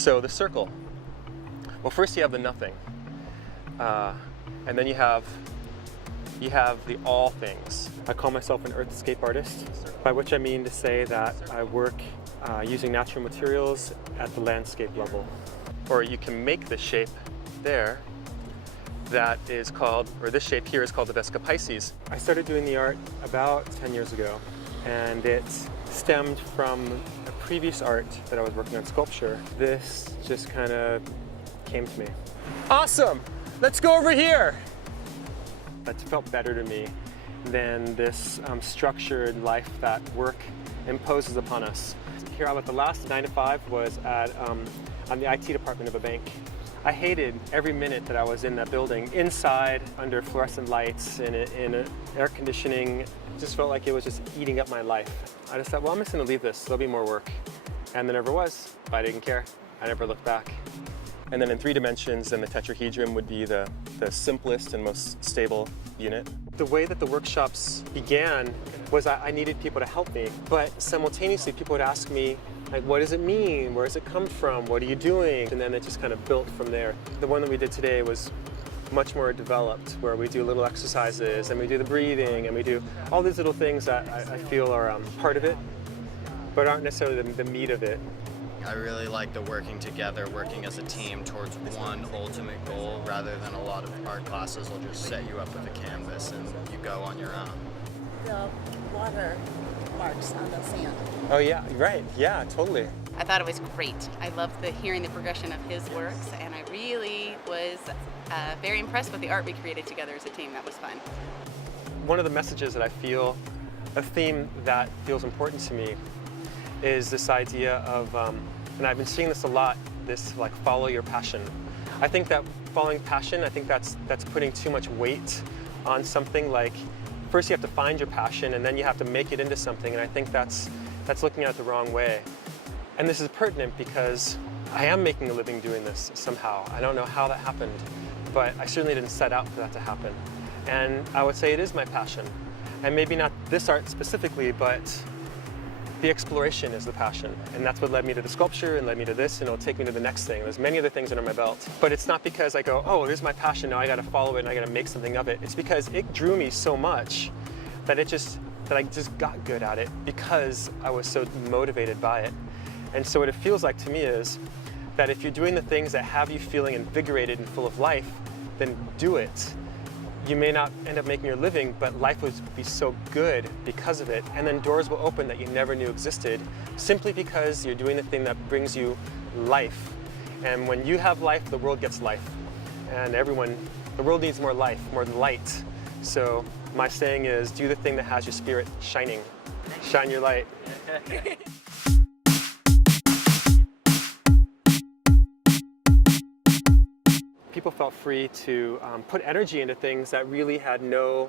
So the circle. Well, first you have the nothing, and then you have the all things. I call myself an earthscape artist, by which I mean to say that I work using natural materials at the landscape level. Or you can make the shape there that is called, or this shape here is called the Vesca Pisces. I started doing the art about 10 years ago, and it stemmed from a previous art that I was working on, sculpture. This just kind of came to me. Awesome! Let's go over here! That felt better to me than this structured life that work imposes upon us. Here, about the last 9 to 5 was at on the IT department of a bank. I hated every minute that I was in that building, inside, under fluorescent lights, in air conditioning. It just felt like it was just eating up my life. I just thought, well, I'm just gonna leave this, there'll be more work. And there never was, but I didn't care. I never looked back. And then in 3 dimensions, then the tetrahedron would be the simplest and most stable unit. The way that the workshops began was I needed people to help me, but simultaneously people would ask me, like, what does it mean? Where does it come from? What are you doing? And then it just kind of built from there. The one that we did today was much more developed, where we do little exercises and we do the breathing and we do all these little things that I feel are part of it, but aren't necessarily the meat of it. I really like the working together, working as a team towards one ultimate goal, rather than a lot of art classes will just set you up with a canvas and you go on your own. The water marks on the sand. Oh yeah, right, yeah, totally. I thought it was great. I loved hearing the progression of his works, and I really was very impressed with the art we created together as a team. That was fun. One of the messages that I feel, a theme that feels important to me, is this idea of, and I've been seeing this a lot, this like follow your passion. I think that following passion, I think that's putting too much weight on something. Like, first you have to find your passion and then you have to make it into something, and I think that's looking at it the wrong way. And this is pertinent because I am making a living doing this somehow. I don't know how that happened, but I certainly didn't set out for that to happen. And I would say it is my passion. And maybe not this art specifically, but the exploration is the passion. And that's what led me to the sculpture and led me to this, and it'll take me to the next thing. There's many other things under my belt. But it's not because I go, oh, this is my passion, now I gotta follow it and I gotta make something of it. It's because it drew me so much that I just got good at it because I was so motivated by it. And so what it feels like to me is that if you're doing the things that have you feeling invigorated and full of life, then do it. You may not end up making your living, but life would be so good because of it. And then doors will open that you never knew existed, simply because you're doing the thing that brings you life. And when you have life, the world gets life. And the world needs more life, more light. So my saying is, do the thing that has your spirit shining. Shine your light. People felt free to put energy into things that really had no